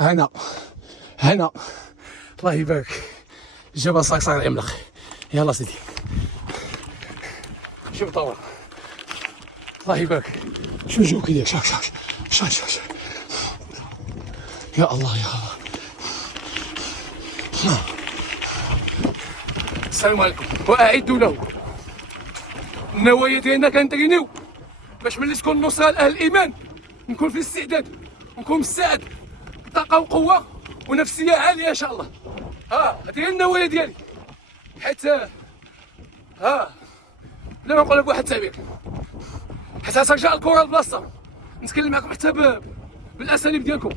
هنا هنا الله يبارك. جابها صاير العملاق. يلا سيدي شوف طور الله يبارك. شو جو كيدير شوف يا الله يا الله. السلام عليكم. واعدوا له النوايا ديالنا كنترينيو باش ملي تكون النصره لاهل الايمان نكون في الاستعداد ونكون مستعد بطاقه وقوه ونفسيه عاليه ان شاء الله. هذه هي النوايا ديالي. حيت بلا ما نقول لك واحد التعبير، حيت غترجع الكره لبلاصتها. نتكلم معكم حتى بالاساليب ديالكم،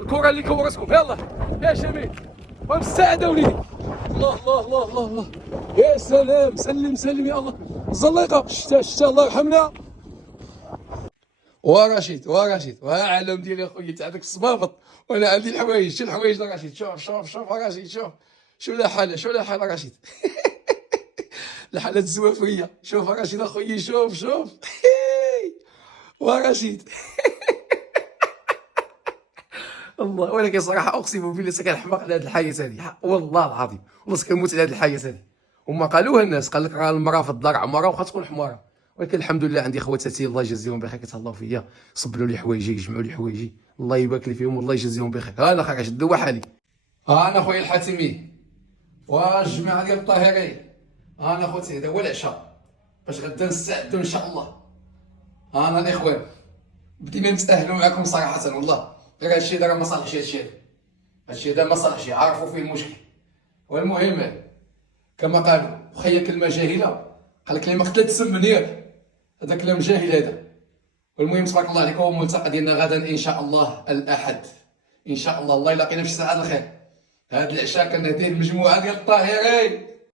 الكره اللي كورتكم. يلا يا جميل ومستعد وليدي. الله الله الله الله الله يا سلام. سلم يا الله. الزليقه شتا الله يرحمنا. ورشيد وعلم ديالي اخويا. انت عندك الصبابط وانا عندي الحوايج. شو الحوايج رشيد؟ شوف رشيد. شو لا حال رشيد. الحالة الزوافرية. شوف رشيد اخويا. شوف ورشيد. الله. ولكن صراحه اقسم بالله كنحماق على هذه الحياه هذه والله العظيم. والله كنموت على هذه الحياه هذه. هما قالوها الناس، قال لك راه المراه في الدار عماره واخا تكون حماره. ولكن الحمد لله عندي خواتاتي الله يجازيهم بخير كيتهلاو فيا، صبلوا لي حوايجي، يجمعوا لي حوايجي، الله يبارك لي فيهم والله يجازيهم بخير. انا خرج الدوا حالي. انا خويا الحاتمي والجماعه ديال الطاهرين. انا خوتي هذا هو العشاء باش غدا نستعدوا ان شاء الله. انا الاخوان بدينا نتاهلوا معكم صراحه والله. غير هادشي هذا راه ما صالحش. هادشي هذا ما صالحش، عرفوا فيه المشكل. والمهم كما قالوا وخيا كلمه جاهله قال لك اللي ما قتلت تسمن ياك. هذا كلام جاهل هذا. والمهم تبارك الله عليكم. الملتقى ديالنا غدا ان شاء الله الاحد ان شاء الله. الله يلاقينا في ساعه الخير. هذا العشاء كنهديه المجموعه ديال الطاهرين.